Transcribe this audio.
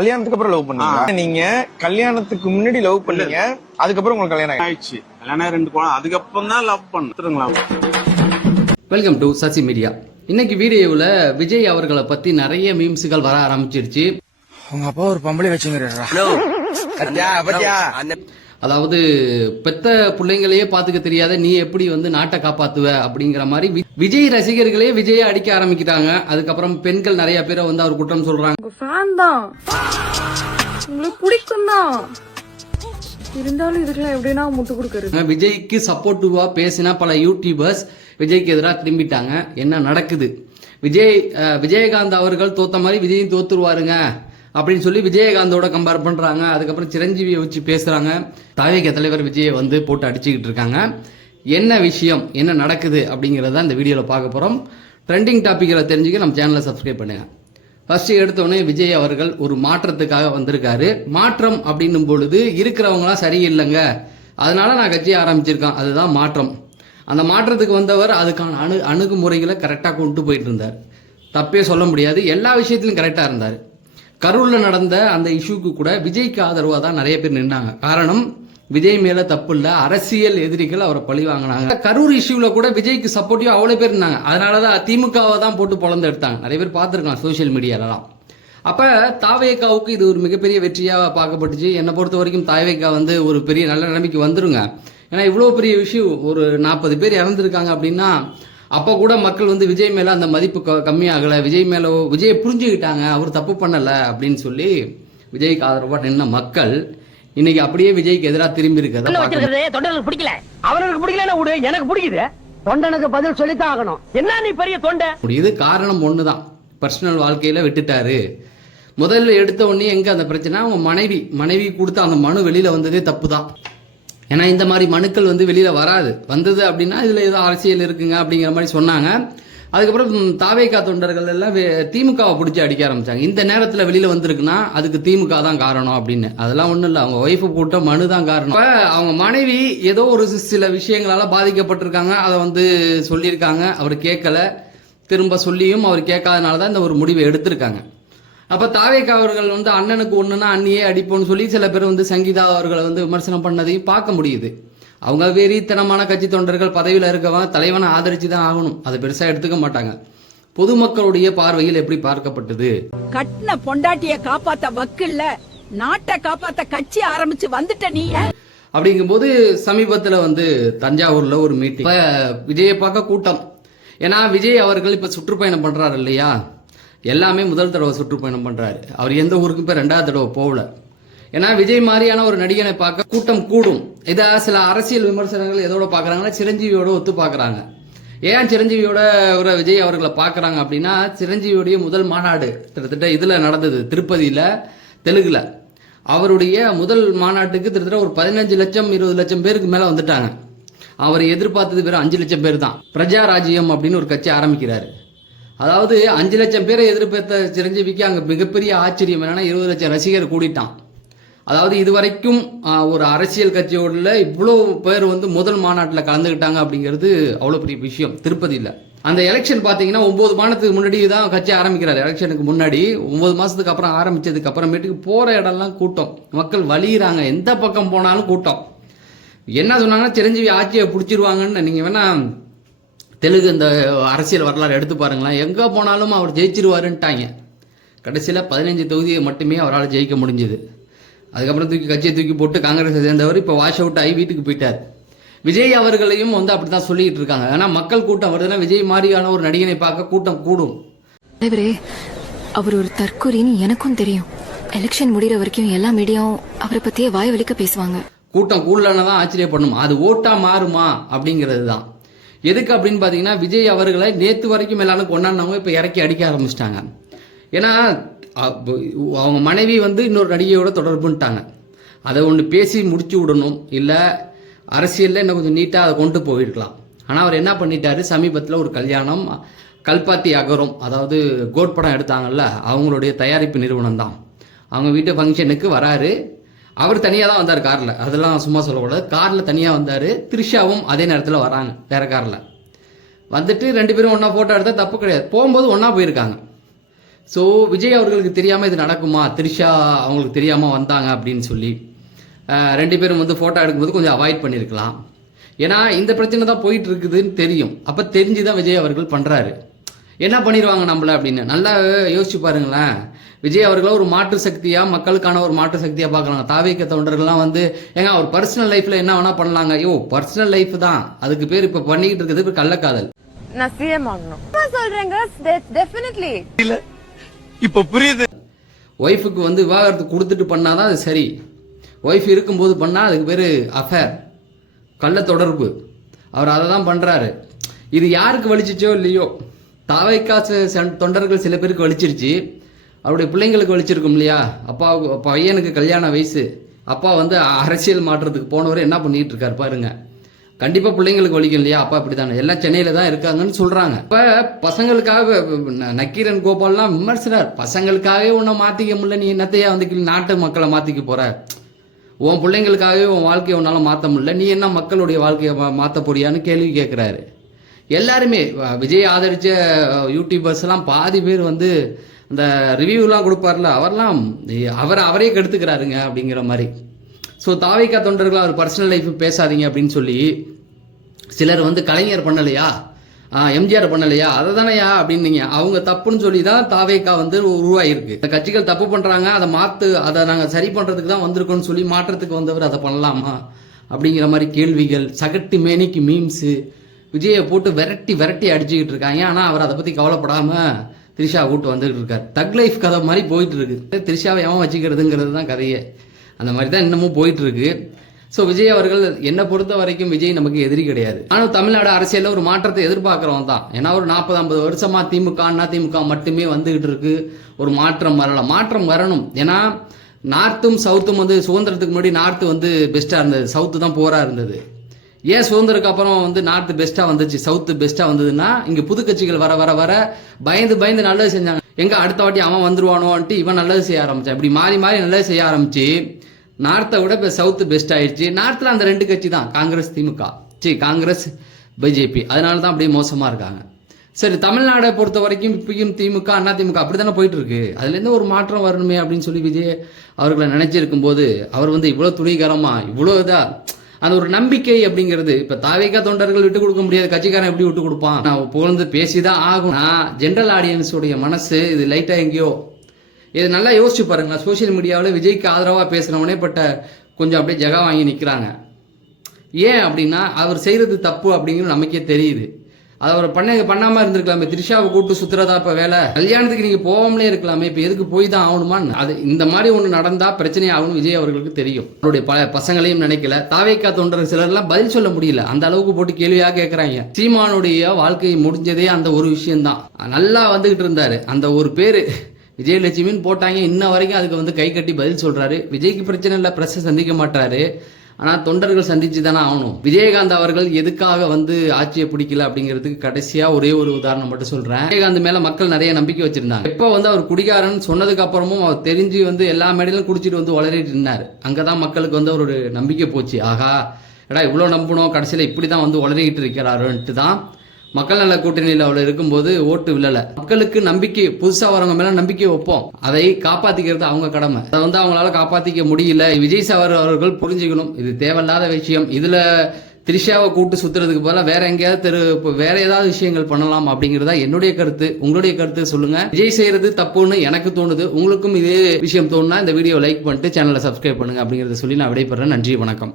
கல்யாணத்துக்கு அப்புறம் லவ் பண்ணீங்க? நீங்க கல்யாணத்துக்கு முன்னாடி லவ் பண்ணீங்க, அதுக்கப்புறம் உங்களுக்கு கல்யாணம் ஆயிடுச்சு. கல்யாணம் 2 குழந்தை, அதுக்கப்புறம் தான் லவ் பண்ணுங்களா. Welcome to Sasi media. இன்னைக்கு வீடியோவில் விஜய் அவர்களை பத்தி நிறைய மீம்ஸுகள் வர ஆரம்பிச்சிருச்சு. உங்க அப்பா ஒரு பொம்பளை வச்சுங்கிறா. அதாவது பெத்த பிள்ளைங்களையே பாத்துக்க தெரியாத நீ எப்படி வந்து நாட்டை காப்பாத்துவ அப்படிங்கிற மாதிரி விஜய் ரசிகர்களே விஜயை அடிக்க ஆரம்பிக்கிட்டாங்க. அதுக்கப்புறம் பெண்கள் நிறைய பேரை வந்து அவர் குற்றம் சொல்றாங்க. உங்களுக்கு பிடிக்கும் தான் இருந்தாலும் இதுக்கெல்லாம் எப்படின்னா முட்டு கொடுக்கறது. விஜய்க்கு சப்போர்ட்டிவா பேசினா பல யூடியூபர்ஸ் விஜய்க்கு எதிராக திரும்பிட்டாங்க. என்ன நடக்குது? விஜயகாந்த் அவர்கள் தோத்த மாதிரி விஜயும் தோத்துருவாருங்க அப்படின்னு சொல்லி விஜயகாந்தோட கம்பேர் பண்றாங்க. அதுக்கப்புறம் சிரஞ்சீவியை வச்சு பேசுறாங்க. தாவேக தலைவர் விஜயை வந்து போட்டு அடிச்சுக்கிட்டு இருக்காங்க. என்ன விஷயம், என்ன நடக்குது அப்படிங்கறத இந்த வீடியோல பார்க்க போறோம். ட்ரெண்டிங் டாபிக்களை தெரிஞ்சுக்க நம்ம சேனலை சப்ஸ்கிரைப் பண்ணுங்க. ஃபர்ஸ்ட் எடுத்தோடனே விஜய் அவர்கள் ஒரு மாற்றத்துக்காக வந்திருக்காரு. மாற்றம் அப்படின்னும் பொழுது இருக்கிறவங்களாம் சரியில்லைங்க, அதனால நான் கட்சியை ஆரம்பிச்சிருக்கேன், அதுதான் மாற்றம். அந்த மாற்றத்துக்கு வந்தவர் அதுக்கான அணுகுமுறைகளை கரெக்டாக கொண்டு போயிட்டு இருந்தார். தப்பே சொல்ல முடியாது, எல்லா விஷயத்திலும் கரெக்டாக இருந்தார். கரூர்ல நடந்த அந்த இஷ்யூக்கு கூட விஜய்க்கு ஆதரவாக தான் நிறைய பேர் நின்றாங்க. காரணம், விஜய் மேல தப்பு இல்ல, அரசியல் எதிரிகள் அவரை பழி வாங்கினாங்க. கரூர் இஷ்யூல கூட விஜய்க்கு சப்போர்ட்டிவா அவ்வளவு பேர் இருந்தாங்க. அதனாலதான் திமுகவை தான் போட்டு பொழந்து எடுத்தாங்க. நிறைய பேர் பார்த்துருக்கலாம் சோசியல் மீடியாலலாம். அப்ப தாவேகாவுக்கு இது ஒரு மிகப்பெரிய வெற்றியா பார்க்கப்பட்டுச்சு. என்னை பொறுத்த வரைக்கும் தாவேகா வந்து ஒரு பெரிய நல்ல நிலைமைக்கு வந்துருங்க. ஏன்னா இவ்வளவு பெரிய விஷயம், ஒரு 40 பேர் இறந்துருக்காங்க அப்படின்னா அப்ப கூட மக்கள் வந்து விஜய் மேல அந்த மதிப்பு கம்மியாகல, விஜயை புரிஞ்சுக்கிட்டாங்க, அவர் தப்பு பண்ணல அப்படின்னு சொல்லி விஜய்க்கு ஆதரவா நின்ன மக்கள் இன்னைக்கு அப்படியே விஜய்க்கு எதிராக திரும்பி இருக்கிறது. தொண்டனுக்கு பிடிக்கல, அவனுக்கு பிடிக்கல, எனக்கு பிடிக்குது. தொண்டனுக்கு பதில் சொல்லித்தான் ஆகணும். என்ன நீ பெரிய தொண்டை? இது காரணம் ஒண்ணுதான், பர்சனல் வாழ்க்கையில விட்டுட்டாரு. முதல்ல எடுத்த உடனே எங்க அந்த பிரச்சனை, அவங்க மனைவி கொடுத்த அந்த மனு வெளியில வந்ததே தப்பு தான். ஏன்னா இந்த மாதிரி மனுக்கள் வந்து வெளியில வந்தது அப்படின்னா இதுல ஏதோ அரசியல் இருக்குங்க அப்படிங்கிற மாதிரி சொன்னாங்க. அதுக்கப்புறம் தாவேகா தொண்டர்கள் எல்லாம் திமுகவை பிடிச்சி அடிக்க ஆரம்பிச்சாங்க. இந்த நேரத்தில் வெளியில வந்திருக்குன்னா அதுக்கு திமுக தான் காரணம் அப்படின்னு. அதெல்லாம் ஒன்றும் இல்லை, அவங்க ஒய்ஃபை போட்ட மனு தான் காரணம். அவங்க மனைவி ஏதோ ஒரு சில விஷயங்களால பாதிக்கப்பட்டிருக்காங்க, அதை வந்து சொல்லியிருக்காங்க. அவர் கேட்கல, திரும்ப சொல்லியும் அவர் கேட்காதனால தான் இந்த ஒரு முடிவை எடுத்திருக்காங்க. அப்ப தாவேகா அவர்கள் வந்து அண்ணனுக்கு ஒண்ணுன்னா அண்ணியே அடிப்போம்னு சொல்லி சில பேர் வந்து சங்கீதா அவர்களை வந்து விமர்சனம் பண்ணதையும் பார்க்க முடியுது. அவங்க வெறித்தனமான கட்சி தொண்டர்கள், பதவியில இருக்கவங்க தலைவனை ஆதரிச்சு தான் ஆகணும், அதை பெருசா எடுத்துக்க மாட்டாங்க. பொதுமக்களுடைய பார்வையில் எப்படி பார்க்கப்பட்டது? கட்டின பொண்டாட்டிய காப்பாத்த வக்கில்ல, நாட்டை காப்பாத்த கட்சி ஆரம்பிச்சு வந்துட்ட நீ. அப்படிங்கும்போது சமீபத்துல வந்து தஞ்சாவூர்ல ஒரு மீட்டிங், விஜயை பார்க்க கூட்டம். ஏன்னா விஜய் அவர்கள் இப்ப சுற்றுப்பயணம் பண்றாரு இல்லையா, எல்லாமே முதல் தடவை சுற்றுப்பயணம் பண்றாரு. அவர் எந்த ஊருக்கும் இப்ப 2வது தடவை போகல. ஏன்னா விஜய் மாதிரியான ஒரு நடிகனை பார்க்க கூட்டம் கூடும். இதை சில அரசியல் விமர்சனங்கள் எதோட பாக்குறாங்கன்னா சிரஞ்சீவியோட ஒத்து பாக்குறாங்க. ஏன் சிரஞ்சீவியோட ஒரு விஜய் அவர்களை பாக்குறாங்க அப்படின்னா, சிரஞ்சீவியோடைய முதல் மாநாடு கிட்டத்தட்ட இதுல நடந்தது, திருப்பதியில, தெலுங்குல. அவருடைய முதல் மாநாட்டுக்கு கிட்டத்தட்ட ஒரு 15 லட்சம் 20 லட்சம் பேருக்கு மேல வந்துட்டாங்க. அவர் எதிர்பார்த்தது வெறும் 5 லட்சம் பேர் தான். பிரஜா ராஜ்யம் அப்படின்னு ஒரு கட்சி ஆரம்பிக்கிறாரு. அதாவது 5 லட்சம் பேரை எதிர்பார்த்த சிரஞ்சீவிக்கு அங்க மிகப்பெரிய ஆச்சரியம் என்னன்னா 20 லட்சம் ரசிகர் கூடிட்டான். அதாவது இதுவரைக்கும் ஒரு அரசியல் கட்சியோட இவ்வளவு பேர் வந்து முதல் மாநாட்டில் கலந்துக்கிட்டாங்க அப்படிங்கிறது அவ்வளவு பெரிய விஷயம். திருப்பதியில் அந்த எலெக்ஷன் பாத்தீங்கன்னா 9 மாதத்துக்கு முன்னாடி தான் கட்சி ஆரம்பிக்கிறார். எலெக்ஷனுக்கு முன்னாடி 9 மாசத்துக்கு அப்புறம் ஆரம்பிச்சதுக்கு அப்புறமேட்டுக்கு போற இடம்லாம் கூட்டம், மக்கள் வலியுறாங்க, எந்த பக்கம் போனாலும் கூட்டம். என்ன சொன்னாங்கன்னா சிரஞ்சீவி ஆட்சியை பிடிச்சிருவாங்கன்னு. நீங்க வேணா தெலுங்கு இந்த அரசியல் வரலாறு எடுத்து பாருங்களேன், எங்க போனாலும் அவர் ஜெயிச்சிருவாருன்ட்டாங்க. கடைசியில் 15 தொகுதியை மட்டுமே அவரால் ஜெயிக்க முடிஞ்சது. அதுக்கப்புறம் கட்சியை தூக்கி போட்டு காங்கிரஸ் சேர்ந்தவர் இப்போ வாஷ் அவுட் ஆகி வீட்டுக்கு போயிட்டார். விஜய் அவர்களையும் வந்து அப்படித்தான் சொல்லிட்டு இருக்காங்க. ஏன்னா மக்கள் கூட்டம் வருதுன்னா விஜய் மாதிரியான ஒரு நடிகனை பார்க்க கூட்டம் கூடும். அவர் ஒரு தற்கொலைன்னு எனக்கும் தெரியும். எலெக்ஷன் முடிகிற வரைக்கும் எல்லா மீடியாவும் அவரை பத்தியே வாய் வலிக்க பேசுவாங்க. கூட்டம் கூடலன்னு தான் ஆச்சரியப்படணும், அது ஓட்டா மாறுமா அப்படிங்கிறது தான். எதுக்கு அப்படின்னு பாத்தீங்கன்னா, விஜய் அவர்களை நேத்து வரைக்கும் எல்லாரும் கொண்டாடினவங்க இப்ப இறக்கி அடிக்க ஆரம்பிச்சிட்டாங்க. ஏன்னா அவங்க மனைவி வந்து இன்னொரு நடிகையோட தொடர்புட்டாங்க. அதை ஒன்று பேசி முடிச்சு விடணும், இல்லை அரசியலில் இன்னும் கொஞ்சம் நீட்டாக அதை கொண்டு போயிருக்கலாம். ஆனால் அவர் என்ன பண்ணிட்டாரு, சமீபத்தில் ஒரு கல்யாணம், கல்பாத்தி அகரம், அதாவது கோட் படம் எடுத்தாங்கல்ல, அவங்களுடைய தயாரிப்பு நிறுவனம் தான். அவங்க வீட்டு ஃபங்க்ஷனுக்கு வராரு. அவர் தனியாக தான் வந்தார் காரில், அதெல்லாம் சும்மா சொல்லக்கூடாது. காரில் தனியாக வந்தார். த்ரிஷாவும் அதே நேரத்தில் வராங்க வேற காரில். வந்துட்டு 2 பேரும் ஒன்றா ஃபோட்டோ எடுத்தால் தப்பு கிடையாது. போகும்போது ஒன்றா போயிருக்காங்க. ஸோ விஜய் அவர்களுக்கு தெரியாமல் இது நடக்குமா, த்ரிஷா அவங்களுக்கு தெரியாமல் வந்தாங்க அப்படின்னு சொல்லி 2 பேரும் வந்து ஃபோட்டோ எடுக்கும்போது கொஞ்சம் அவாய்ட் பண்ணியிருக்கலாம். ஏன்னா இந்த பிரச்சனை தான் போயிட்டு இருக்குதுன்னு தெரியும். அப்போ தெரிஞ்சு தான் விஜய் அவர்கள் பண்ணுறாரு. என்ன பண்ணிடுவாங்க நம்மள அப்படின்னு நல்லா யோசிச்சு பாருங்களேன். விஜய் அவர்கள ஒரு மாற்று சக்தியா, மக்களுக்கான ஒரு மாற்று சக்தியா பார்க்கறாங்க. தாவேக தொண்டர்கள்லாம் வந்து ஏங்க ஒரு பர்சனல் லைஃப்ல என்ன வேணா பண்ணலாங்க. பர்சனல் லைஃப் தான் அதுக்கு பேர் இப்ப பண்ணிக்கிட்டு இருக்குது இப்ப கள்ளக்காதல். நான் சிஎம் ஆகணும் சொல்றேங்க. டெஃபினெட்லி இல்ல இப்ப புரியுது. ஒய்ஃபுக்கு வந்து விவாகரத்து கொடுத்துட்டு பண்ணாதான் அது சரி. ஒய்ஃப் இருக்கும்போது பண்ணா அதுக்கு பேரு அஃபேர், கள்ள தொடர்பு. அவர் அதை தான் பண்றாரு. இது யாருக்கு வலிச்சிச்சோ இல்லையோ, தாவேகா தொண்டர்கள் சில பேருக்கு வலிச்சிருச்சு. அவருடைய பிள்ளைங்களுக்கு வலிச்சிருக்கும் இல்லையா. பையனுக்கு கல்யாண வயசு, அப்பா வந்து அரசியல் மாற்றத்துக்கு போனவர் என்ன பண்ணிட்டு இருக்காரு பாருங்க. கண்டிப்பா பிள்ளைங்களுக்கு வலிக்கும் இல்லையா. அப்பா இப்படித்தானே எல்லாம் சென்னையில தான் இருக்காங்கன்னு சொல்றாங்க. இப்ப பசங்களுக்காக நக்கீரன் கோபால்லாம் விமர்சனர், பசங்களுக்காகவே உன்னை மாத்திக்க முடியல, நீ என்னத்தையா வந்து நாட்டு மக்களை மாத்திக்க போற, உன் பிள்ளைங்களுக்காகவே உன் வாழ்க்கையை உன்னால மாற்ற முடியல, நீ என்ன மக்களுடைய வாழ்க்கையை மாற்ற போறியான்னு கேள்வி கேட்குறாரு. எல்லாருமே விஜய் ஆதரிச்ச யூடியூபர்ஸ் எல்லாம் பாதி பேர் வந்து இந்த ரிவ்யூலாம் கொடுப்பார்ல, அவரே கெடுத்துக்கிறாருங்க அப்படிங்கிற மாதிரி. ஸோ தாவேகா தொண்டர்கள் அவர் பர்சனல் லைஃப் பேசாதீங்க அப்படின்னு சொல்லி சிலர் வந்து கலைஞர் பண்ணலையா, எம்ஜிஆர் பண்ணலையா, அதை தானேயா அப்படின்னீங்க. அவங்க தப்புன்னு சொல்லி தான் தாவேகா வந்து உருவாயிருக்கு. இந்த கட்சிகள் தப்பு பண்றாங்க, அதை நாங்கள் சரி பண்றதுக்கு தான் வந்திருக்கோம்னு சொல்லி மாற்றத்துக்கு வந்தவர் அதை பண்ணலாமா அப்படிங்கிற மாதிரி கேள்விகள், சகட்டு மேனிக்கு மீம்ஸு, விஜயை போட்டு விரட்டி அடிச்சுக்கிட்டு இருக்காங்க. ஆனால் அவர் அதை பற்றி கவலைப்படாம த்ரிஷா கூட்டு வந்துகிட்டு இருக்காரு. தக் லைஃப் கதை மாதிரி போயிட்டு இருக்கு. த்ரிஷாவை எவன் வச்சுக்கிறதுங்கிறது தான் கதையே. அந்த மாதிரி தான் இன்னமும் போயிட்டு இருக்கு. ஸோ விஜய் அவர்கள் என்னை பொறுத்த வரைக்கும் விஜய் நமக்கு எதிரி கிடையாது. ஆனால் தமிழ்நாடு அரசியலில் ஒரு மாற்றத்தை எதிர்பார்க்குறவன் தான். ஏன்னா ஒரு 40-50 வருஷமா திமுக மட்டுமே வந்துகிட்டு இருக்கு. ஒரு மாற்றம் வரணும். ஏன்னா நார்த்தும் சவுத்தும் வந்து சுதந்திரத்துக்கு முன்னாடி நார்த்து வந்து பெஸ்ட்டாக இருந்தது, சவுத்து தான் போராக இருந்தது. ஏன் சுதந்திரத்துக்கு அப்புறம் வந்து நார்த்து பெஸ்ட்டாக வந்துச்சு, சவுத்து பெஸ்ட்டாக வந்ததுன்னா இங்கே புது கட்சிகள் வர பயந்து நல்லது செஞ்சாங்க. எங்க அடுத்த வாட்டி அவன் வந்துருவானோன்ட்டு இவன் நல்லது செய்ய ஆரம்பிச்சான். இப்படி மாறி நல்லது செய்ய ஆரம்பிச்சு நார்த்தை விட இப்போ சவுத்து பெஸ்ட் ஆயிடுச்சு. நார்த்தில் அந்த 2 கட்சி தான், காங்கிரஸ் பிஜேபி. அதனால தான் அப்படியே மோசமாக இருக்காங்க. சரி, தமிழ்நாடை பொறுத்த வரைக்கும் இப்பயும் திமுக அதிமுக அப்படி தானே போயிட்டு இருக்கு. அதுலேருந்து ஒரு மாற்றம் வரணுமே அப்படின்னு சொல்லி விஜய் அவர்களை நினைச்சிருக்கும் போது அவர் வந்து இவ்வளோ துணிகரமா இவ்வளோ இதா அந்த ஒரு நம்பிக்கை அப்படிங்கிறது இப்ப தாவேகா தொண்டர்கள் விட்டு கொடுக்க முடியாது. கட்சிக்காரன் எப்படி விட்டு கொடுப்பான்? நான் புகழ்ந்து பேசிதான் ஆகும். ஜென்ரல் ஆடியன்ஸோடைய மனசு இது லைட்டா எங்கேயோ. இது நல்லா யோசிச்சு பாருங்க. சோசியல் மீடியாவில் விஜய்க்கு ஆதரவா பேசுறவனே கொஞ்சம் அப்படியே ஜகா வாங்கி நிக்கிறாங்க. ஏன் அப்படின்னா அவர் செய்யறது தப்பு அப்படிங்கிறது நமக்கே தெரியுது. அதை அவர் பண்ணாம இருந்திருக்கலாமே. த்ரிஷாவை கூப்பிட்டு சுத்துறதா இப்ப வேலை? கல்யாணத்துக்கு நீங்க போகாமலே இருக்கலாமே, இப்ப எதுக்கு போய் தான் ஆகணுமான்னு? அது இந்த மாதிரி ஒண்ணு நடந்தா பிரச்சனை ஆகணும் விஜய் அவர்களுக்கு தெரியும். அவருடைய பசங்களையும் நினைக்கல. தாவேகா தொண்டர் சிலர்லாம் பதில் சொல்ல முடியல, அந்த அளவுக்கு போட்டு கேள்வியா கேட்கறாங்க. சீமானுடைய வாழ்க்கை முடிஞ்சதே அந்த ஒரு விஷயம் தான். நல்லா வந்துகிட்டு இருந்தாரு. அந்த ஒரு பேரு விஜயலட்சுமின்னு போட்டாங்க. இன்ன வரைக்கும் அதுக்கு வந்து கை கட்டி பதில் சொல்றாரு. விஜய்க்கு பிரச்சனை இல்லை, பிரஸ் சந்திக்க மாட்டாரு. ஆனா தொண்டர்கள் சந்திச்சு தானே ஆகணும். விஜயகாந்த் அவர்கள் எதுக்காக வந்து ஆட்சியை பிடிக்கல அப்படிங்கிறதுக்கு கடைசியா ஒரே ஒரு உதாரணம் மட்டும் சொல்றேன். விஜயகாந்த் மேல மக்கள் நிறைய நம்பிக்கை வச்சிருந்தாங்க. எப்ப வந்து அவர் குடிகாரன் சொன்னதுக்கு அப்புறமும் அவர் தெரிஞ்சு வந்து எல்லா மேடையிலும் குடிச்சிட்டு வந்து வளரிட்டு இருந்தாரு. அங்கதான் மக்களுக்கு வந்து ஒரு நம்பிக்கை போச்சு. ஆகா எடா இவ்வளவு நம்பணும், கடைசியில இப்படிதான் வந்து வளரிக்கிட்டு இருக்கிறாருன்ட்டு தான் மக்கள் நல கூட்டணியில் அவள் இருக்கும்போது ஓட்டு விழல. மக்களுக்கு நம்பிக்கை, புதுசா வரவங்க மேல நம்பிக்கை வைப்போம், அதை காப்பாத்திக்கிறது அவங்க கடமை. அதை வந்து அவங்களால காப்பாத்திக்க முடியல. விஜய் சார் அவர்கள் புரிஞ்சுக்கணும், இது தேவையில்லாத விஷயம். இதுல த்ரிஷாவை கூட்டு சுத்துறதுக்கு பதிலாக வேற எங்கேயாவது வேற ஏதாவது விஷயங்கள் பண்ணலாம் அப்படிங்கிறதா என்னுடைய கருத்து. உங்களுடைய கருத்து சொல்லுங்க. விஜய் செய்யறது தப்புன்னு எனக்கு தோணுது. உங்களுக்கும் இதே விஷயம் தோணுனா இந்த வீடியோ லைக் பண்ணிட்டு சேனலை சப்ஸ்கிரைப் பண்ணுங்க அப்படிங்கறத சொல்லி நான் விடைபெறேன். நன்றி, வணக்கம்.